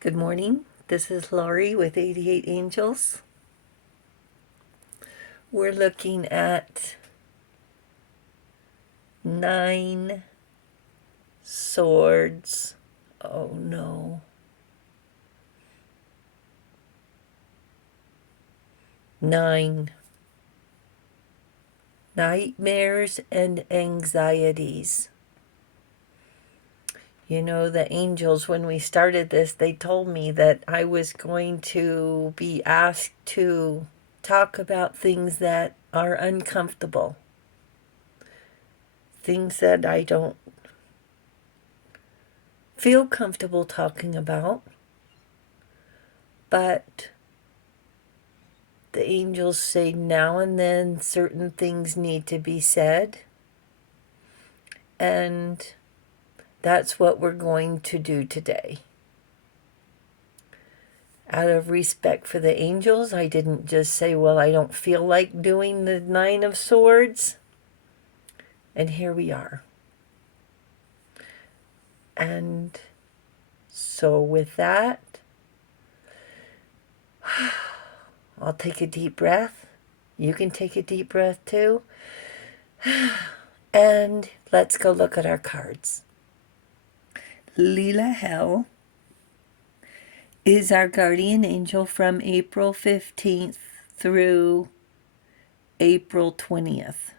Good morning. This is Laurie with 88 Angels. We're looking at 9 swords. Oh no. 9 nightmares and anxieties. You know, the angels, when we started this, they told me that I was going to be asked to talk about things that are uncomfortable, things that I don't feel comfortable talking about, but the angels say now and then certain things need to be said, and that's what we're going to do today. Out of respect for the angels, I didn't just say, well, I don't feel like doing the 9 of Swords. And here we are. And so with that, I'll take a deep breath. You can take a deep breath too. And let's go look at our cards. Leela Hell is our guardian angel from April 15th through April 20th.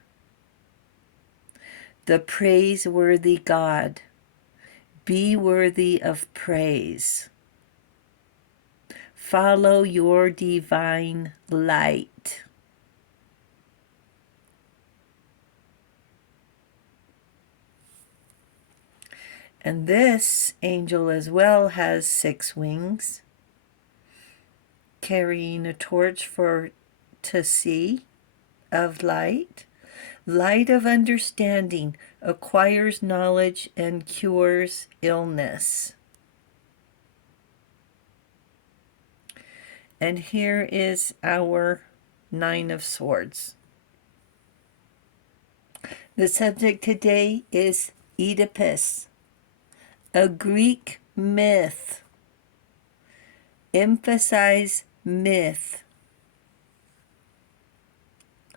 The praiseworthy God. Be worthy of praise. Follow your divine light. And this angel as well has 6 wings, carrying a torch to see of light. Light of understanding acquires knowledge and cures illness. And here is our 9 of Swords. The subject today is Oedipus, a Greek myth. Emphasize myth.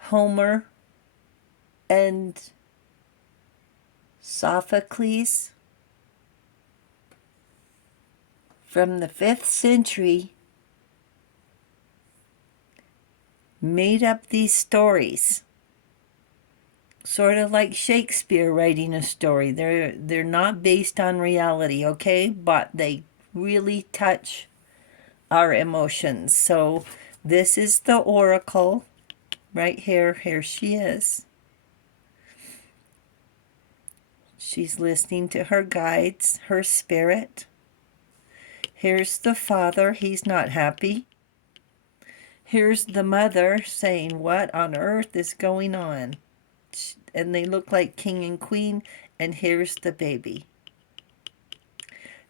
Homer and Sophocles from the 5th century made up these stories, sort of like Shakespeare writing a story. They're not based on reality, okay? But they really touch our emotions. So this is the oracle right here. Here she is. She's listening to her guides, her spirit. Here's the father. He's not happy. Here's the mother saying, what on earth is going on? And they look like king and queen. And here's the baby.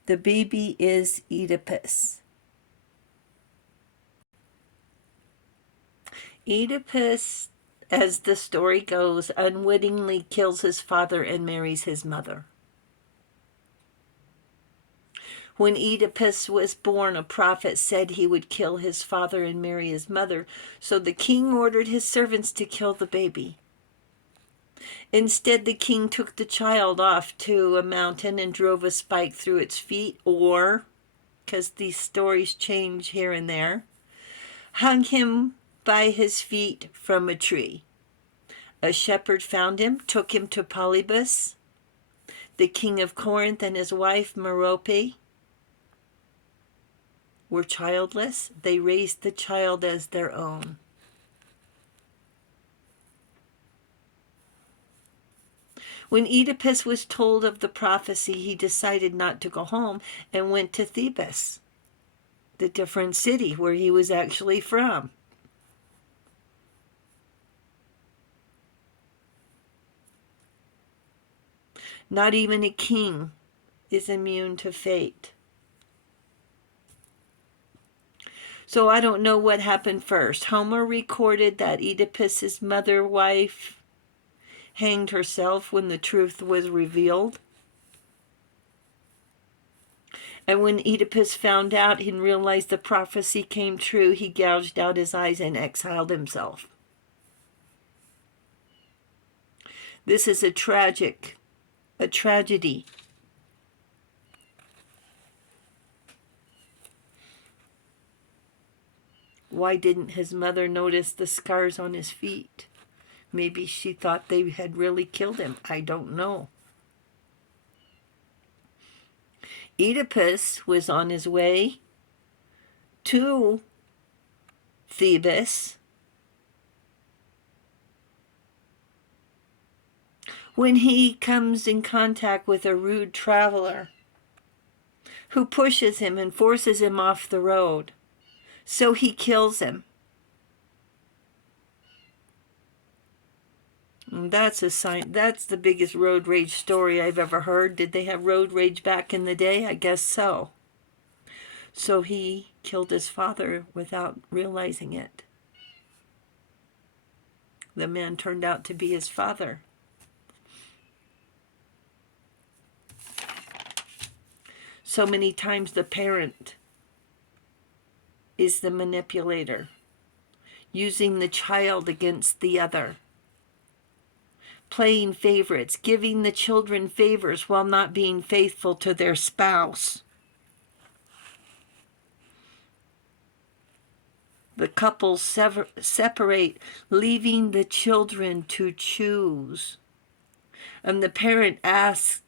The baby is Oedipus. Oedipus, as the story goes, unwittingly kills his father and marries his mother. When Oedipus was born, a prophet said he would kill his father and marry his mother, so the king ordered his servants to kill the baby. Instead, the king took the child off to a mountain and drove a spike through its feet, or, because these stories change here and there, hung him by his feet from a tree. A shepherd found him, took him to Polybus, the king of Corinth, and his wife Merope were childless. They raised the child as their own. When Oedipus was told of the prophecy, he decided not to go home and went to Thebes, the different city where he was actually from. Not even a king is immune to fate. So I don't know what happened first. Homer recorded that Oedipus's wife, hanged herself when the truth was revealed. And when Oedipus found out and realized the prophecy came true, he gouged out his eyes and exiled himself. This is a tragedy. Why didn't his mother notice the scars on his feet? Maybe she thought they had really killed him. I don't know. Oedipus was on his way to Thebes when he comes in contact with a rude traveler who pushes him and forces him off the road. So he kills him. And that's a sign. That's the biggest road rage story I've ever heard. Did they have road rage back in the day? I guess so. So he killed his father without realizing it. The man turned out to be his father. So many times the parent is the manipulator, using the child against the other, playing favorites, giving the children favors while not being faithful to their spouse. The couples separate, leaving the children to choose. And the parent acts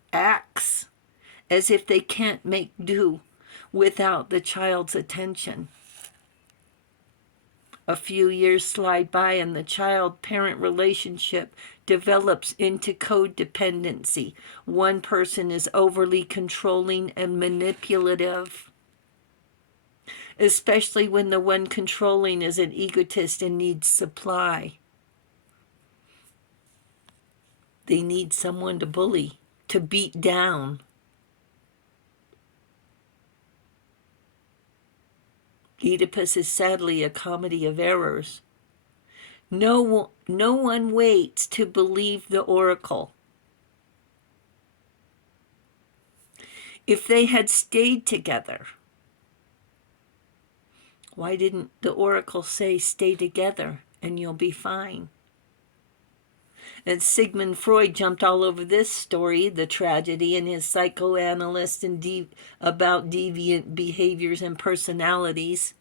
as if they can't make do without the child's attention. A few years slide by and the child-parent relationship develops into codependency. One person is overly controlling and manipulative, especially when the one controlling is an egotist and needs supply. They need someone to bully, to beat down. Oedipus is sadly a comedy of errors. No one waits to believe the oracle. If they had stayed together, why didn't the oracle say, stay together and you'll be fine? And Sigmund Freud jumped all over this story, the tragedy, and his psychoanalyst and about deviant behaviors and personalities.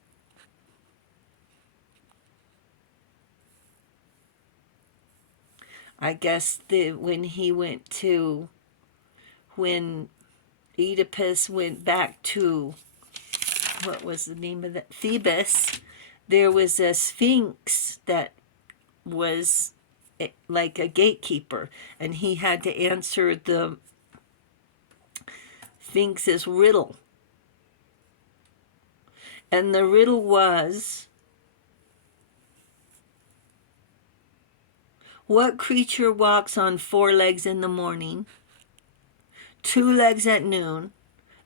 I guess when Oedipus went back to, what was the name of that? Thebes, there was a sphinx that was like a gatekeeper, and he had to answer the sphinx's riddle. And the riddle was, what creature walks on 4 legs in the morning, 2 legs at noon,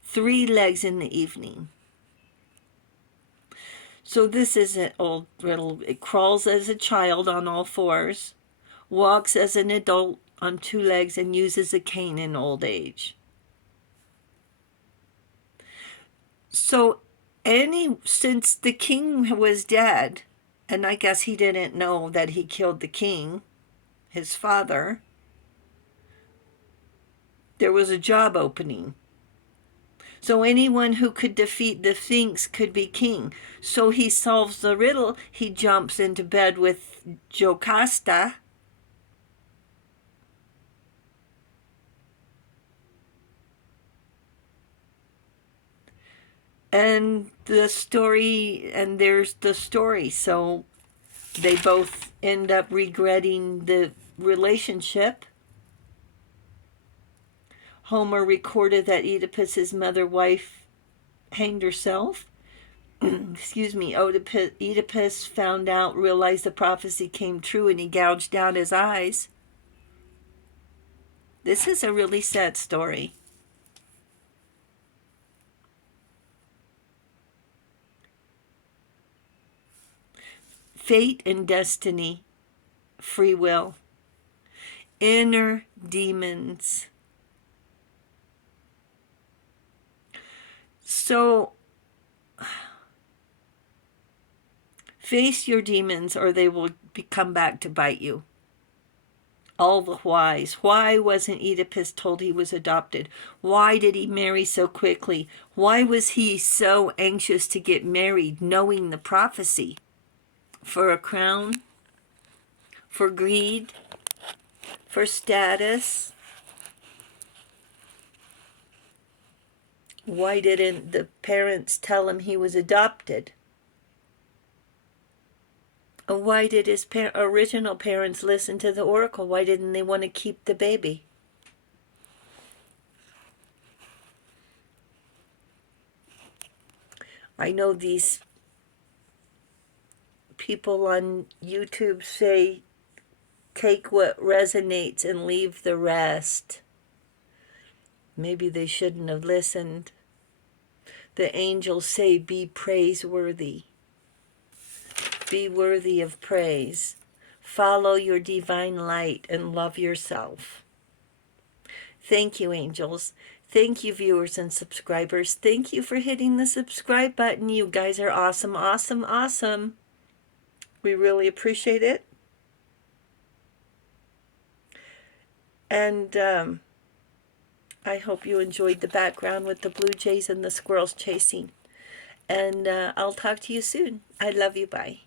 3 legs in the evening? So this is an old riddle. It crawls as a child on all 4s, walks as an adult on 2 legs, and uses a cane in old age. So since the king was dead, and I guess he didn't know that he killed the king, his father, there was a job opening. So anyone who could defeat the Sphinx could be king. So he solves the riddle. He jumps into bed with Jocasta. And there's the story. So they both end up regretting the relationship. Homer recorded that Oedipus's wife hanged herself. Excuse me. Oedipus found out, realized the prophecy came true, and he gouged out his eyes. This is a really sad story. Fate and destiny, free will, inner demons. So face your demons or they will come back to bite you. All the whys. Why wasn't Oedipus told he was adopted? Why did he marry so quickly? Why was he so anxious to get married, knowing the prophecy? For a crown? For greed? For status? Why didn't the parents tell him he was adopted? Why did his original parents listen to the oracle? Why didn't they want to keep the baby? I know these people on YouTube say, take what resonates and leave the rest. Maybe they shouldn't have listened. The angels say, be praiseworthy. Be worthy of praise. Follow your divine light and love yourself. Thank you, angels. Thank you, viewers and subscribers. Thank you for hitting the subscribe button. You guys are awesome, awesome, awesome. We really appreciate it. And I hope you enjoyed the background with the blue jays and the squirrels chasing. And I'll talk to you soon. I love you. Bye.